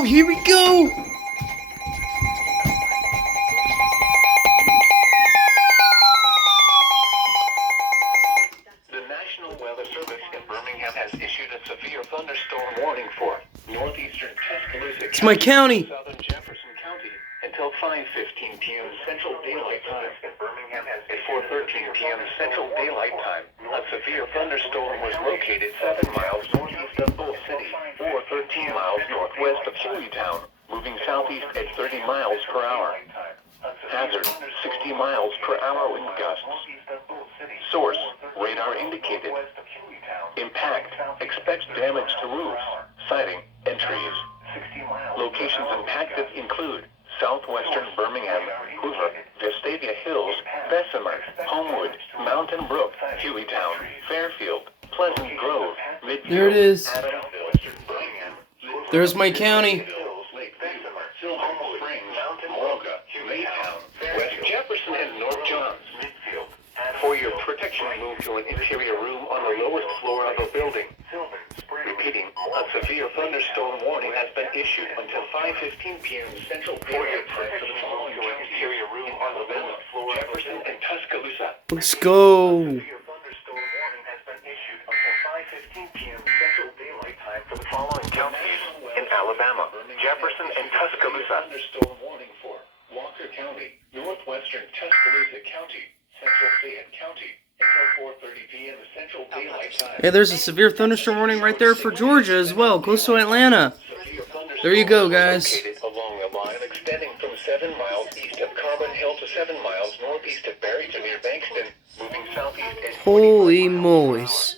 Oh, here we go! The National Weather Service in Birmingham has issued a severe thunderstorm warning for northeastern Tuscaloosa It's my county. southern Jefferson County until 5:15 p.m. Central Daylight Time. At 4:13 p.m. Central Daylight Time, a severe thunderstorm was located 7 miles northeast of Bull City, or 13 miles northwest of Hueytown, moving southeast at 30 miles per hour. Hazard, 60 miles per hour wind gusts. Source, radar indicated. Impact, expect damage to roofs, siding, and trees. Locations impacted include southwestern Birmingham, Hoover, Vestavia Hills, Bessemer, Homewood, Mountain Brook, Hueytown, Fairfield, Pleasant Grove, Midfield, There it is. Adamsville, Birmingham, There's my county. West Jefferson and North Johns. For your protection, move to an interior room on the lowest floor of a building. Repeating, a severe thunderstorm warning has been issued until 5:15 p.m. Central Daylight Time for the following interior room on the lowest floor of Jefferson and Tuscaloosa. Let's go. Severe thunderstorm warning has been issued until 5:15 p.m. Central Daylight Time for the following counties in Alabama, Jefferson and Tuscaloosa. Thunderstorm warning for Walker County, northwestern Tuscaloosa County, Central Fayette County, until 4:30 p.m. Central Daylight Time. Hey, there's a severe thunderstorm warning right there for Georgia as well, close to Atlanta. There you go, guys. Located along a line extending from 7 miles east of Carbon Hill to 7 miles northeast of Barrington near Bankston, moving southeast at 45 Holy miles per hour. moly's.